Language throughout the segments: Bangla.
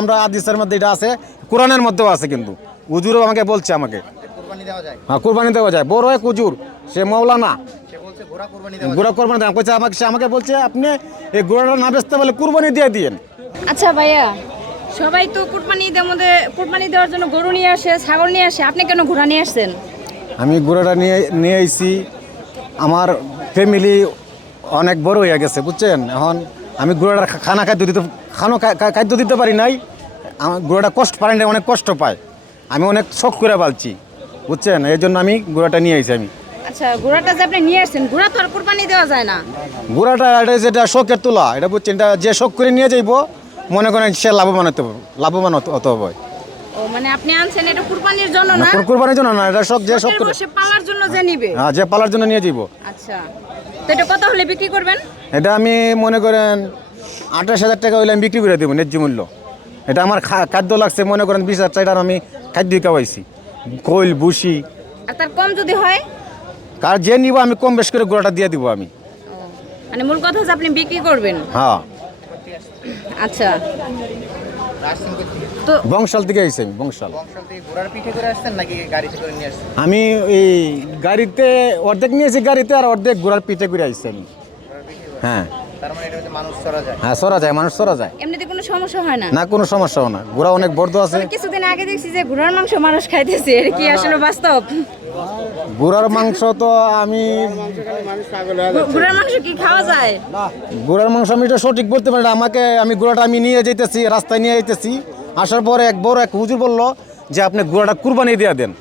আমরা আদিসের মধ্যে এটা আছে কোরআনের মধ্যেও আছে কিন্তু। উজুরও আমাকে বলছে আমাকে। কোরবানি দেওয়া যায়। হ্যাঁ কুরবানি দেওয়া যায়। বড় এক উজুর সে মৌলানা সে বলছে ঘোড়া কোরবানি দেওয়া গুড়া কোরবানি দেন কইছে আমাকে সে আমাকে বলছে আপনি এই গুড়াটা না বেচতে বলে কুরবানি দিয়ে দিয়েন। আচ্ছা ভাইয়া সবাই তো কুরবানি ঈদের মধ্যে কুরবানি দেওয়ার জন্য গরু নিয়ে আসে ছাগল নিয়ে আসে। আপনি কেন ঘোড়া নিয়ে আসছেন? আমি ঘোড়াটা নিয়ে নিয়ে আইছি। আমার ফ্যামিলি অনেক বড় হয়ে গেছে বুঝছেন? এখন আমি গুড়াটা খানা খাদ্য দিতে খানো খাদ্য দিতে পারি নাই। আমার গুড়াটা কষ্ট পারি না অনেক কষ্ট পায়। আমি অনেক শখ করে পালছি বুঝছেন? এই জন্য আমি গুড়াটা নিয়ে আইছি আমি। আচ্ছা যে আপনি নিয়ে আসছেন ঘোড়া তো আর কুরবানি দেওয়া যায় না। গুড়াটা এটা যেটা শখের তোলা এটা বুঝছেন? এটা যে শখ করে নিয়ে যাইব মনে করেন সে লাভবান হতে লাভবান হতে হতে হবে। ও মানে আপনি আনছেন এটা কুরবানির জন্য না? জন্য না এটা শখ যে শখ করে বসে পালার জন্য যে নিবে? হ্যাঁ যে পালার জন্য নিয়ে যাইব। আচ্ছা। তো এটা কত হলে বিক্রি করবেন? এটা আমি মনে করেন আঠাশ হাজার টাকা হইলে আমি বিক্রি করে দেবো ন্যায্য মূল্য। এটা আমার খা- খাদ্য লাগছে মনে করেন বিশ হাজার টাকার আমি খাদ্য খাওয়াইছি। খৈল বুসি তার কম যদি হয়? কার যে নিব আমি কম বেশ করে গোড়াটা দিয়ে দিব আমি। মানে মূল কথা হচ্ছে আপনি বিক্রি করবেন। হ্যাঁ। আচ্ছা? তো বংশাল থেকে আইসি আমি বংশাল। বংশাল থেকে ঘোড়ার পিঠে করে আসছেন নাকি গাড়িতে করে নিয়ে আসছেন? আমি এই গাড়িতে অর্ধেক নিয়েছি গাড়িতে আর অর্ধেক ঘোড়ার পিঠে করে আইসি আমি? হ্যাঁ। তার মানে এটা মানুষ চড়া যায়। হ্যাঁ সরা যায় মানুষ সরা যায়। এমনিতে কোনো সমস্যা হয় না? না কোনো সমস্যাও না। ঘোড়া অনেক বর্দ আছে। কিছুদিন আগে দেখছি যে ঘোড়ার মাংস মানুষ খাইতেছে। এটা কি আসলে বাস্তব? ঘোড়ার মাংস তো আমি ঘোড়ার মাংস কি খাওয়া যায়? ঘোড়ার মাংস আমি এটা সঠিক বলতে পারি না। আমাকে আমি ঘোড়াটা আমি নিয়ে যেতেছি রাস্তায় নিয়ে যেতেছি আসার পরে এক বড় এক হুজুর বলল যে আপনি ঘোড়াটা কুরবানি দিয়ে দেন।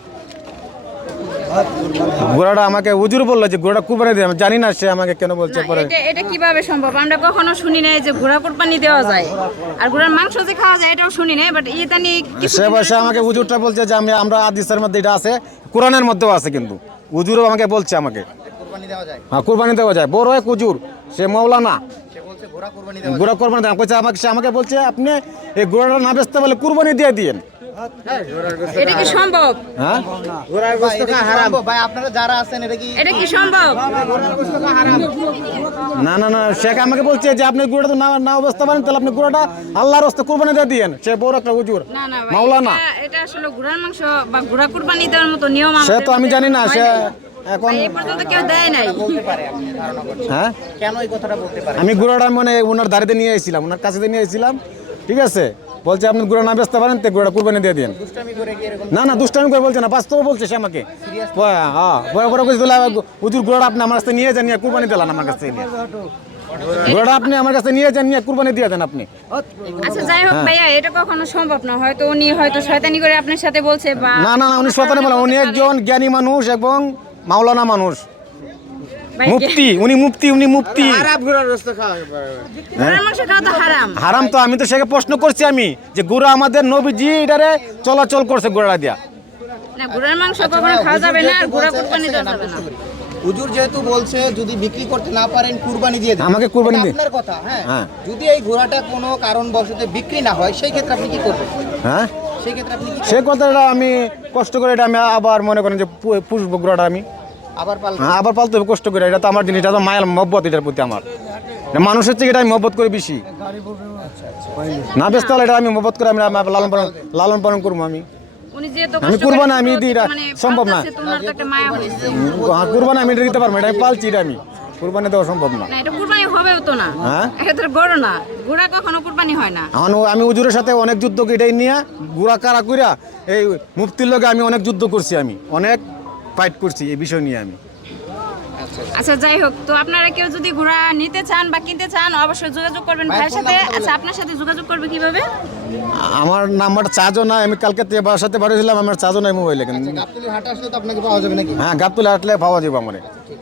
ঘোড়াটা আমাকে হুজুর বলল যে ঘোড়াটা কুরবানি দিয়ে আমি জানি না সে আমাকে কেন বলছে পরে। এটা কীভাবে সম্ভব? আমরা কখনো শুনি নাই যে ঘোড়া কোরবানি দেওয়া যায়। আর ঘোড়ার মাংস যে খাওয়া যায় এটাও শুনি নাই বাট এটা নিয়ে সে বসে আমাকে হুজুরটা বলছে যে আমি আমরা আদিসের মধ্যে এটা আছে কোরআনের মধ্যেও আছে কিন্তু। হুজুরও আমাকে বলছে আমাকে। কোরবানি দেওয়া যায়। হ্যাঁ কুরবানি দেওয়া যায়। বড় এক হুজুর সে মৌলানা। সে বলছে ঘোড়া কোরবানি দেওয়া ঘোড়া কোরবানি কইছে আমাকে সে আমাকে বলছে আপনি এই ঘোড়াটা না বেচতে বলে কুরবানি দিয়ে দিয়েন। এটা কি সম্ভব? হ্যাঁ? ভাই, এটা কি সম্ভব? ভাই আপনারা যারা আছেন এটা কি এটা কি সম্ভব? না না না শেখ আমাকে বলছে যে আপনি গুড়াটা তো না না অবস্থা পারেন তাহলে আপনি গুড়াটা আল্লাহর রাস্তা কুরবানি দিয়ে দিয়েন। সে বড় একটা হুজুর না না ভাই মাওলানা। এটা- আসলে ঘোড়ার মাংস বা ঘোড়া কুরবানি দেওয়ার মতো নিয়ম সে তো আমি জানি না সে এখন ভাই, এই পর্যন্ত কেউ দেয় নাই। বলতে পারে আপনি ধারণা করছেন। হ্যাঁ? কেন এই কথাটা বলতে পারে? আমি গুড়াটা মানে ওনার দাঁড়িতে নিয়ে এসেছিলাম ওনার কাছে নিয়ে এসেছিলাম। ঠিক আছে? বলছে আপনি গুড়া না বেচতে পারেন তো গুড়া কুরবানি দিয়ে দিন। না না দুষ্টামি করে বলছে না বাস্তব বলছে সে আমাকে। হ্যাঁ হ্যাঁ। বড় বড় কিছু দিলে হুজুর গুড়াটা আপনি আমার কাছে নিয়ে যান নিয়ে কুরবানি দিলেন আমার কাছে নিয়ে। গুড়াটা আপনি আমার কাছে নিয়ে যান নিয়ে কুরবানি দিয়ে দেন আপনি। আচ্ছা যাই হোক হ্যাঁ। ভাইয়া এটা কখনো সম্ভব না। হয়তো উনি হয়তো শয়তানি করে আপনার সাথে বলছে বা না না না উনি শতানে বলেন উনি একজন জ্ঞানী মানুষ এবং মাওলানা মানুষ। মুফতি উনি মুফতি উনি মুফতি। ঘোড়ার মাংস খাওয়া তো হারাম। তো আমি তো সেকে প্রশ্ন করছি আমি যে গুড়া আমাদের নবীজি এটারে চলাচল করছে গোড়া দিয়া। না ঘোড়ার মাংস কখনো খাওয়া যাবে না আর ঘোড়া কুরবানি দেওয়া যাবে না। হুজুর যেহেতু বলছে যদি বিক্রি করতে না পারেন কুরবানি দিয়ে দেন। আমাকে কুরবানি এটা আপনার কথা হ্যাঁ? হ্যাঁ। যদি এই ঘোড়াটা কোনো কারণবশত বিক্রি না হয় সেই ক্ষেত্রে আপনি কি করবেন? হ্যাঁ? সেই ক্ষেত্রে আপনি সে কথাটা আমি কষ্ট করে এটা আমি আবার মনে করেন যে পু- পুষবো গোড়াটা আমি। আবার হ্যাঁ আবার পালতে হবে কষ্ট করে। এটা তো আমার জিনিস এটা তো মায়ের মহব্বত এটার প্রতি আমার। মানুষের থেকে এটা আমি মহব্বত করে বেশি। না বেচতে হলে এটা আমি মহব্বত করে আমি লালন পালন লালন পালন করব আমি। উনি আমি কষ্ট কুরবানি আমি মানে সম্ভব না। হ্যাঁ, কুরবানি আমি এটা দিতে পারব না, এটা আমি পালছি এটা আমি। কুরবানি দেওয়া সম্ভব না। না এটা কুরবানি হবেও তো না। হ্যাঁ? এটা তো না। ঘোড়া কখনো কুরবানি হয় না। এখন আমি উজুরের সাথে অনেক যুদ্ধ এটাই নিয়ে গুড়া কারা কইরা এই মুক্তির লগে আমি অনেক যুদ্ধ করছি আমি। অনেক ফাইট করছি এই বিষয় নিয়ে আমি। আচ্ছা যাই হোক তো আপনারা কেউ যদি ঘোড়া নিতে চান বা কিনতে চান অবশ্যই যোগাযোগ করবেন ভাইয়ের সাথে। আচ্ছা আপনার সাথে যোগাযোগ করবে কীভাবে? আমার নাম্বার চার্জও নাই আমি কালকে তে বাড়ি দিলাম আমার চার্জও নাই মোবাইলে। কিন্তু গাবতলি হাটে আসলে তো আপনাকে পাওয়া যাবে নাকি? হ্যাঁ গাবতুলি হাটলে পাওয়া যাবে আমার। ঠিক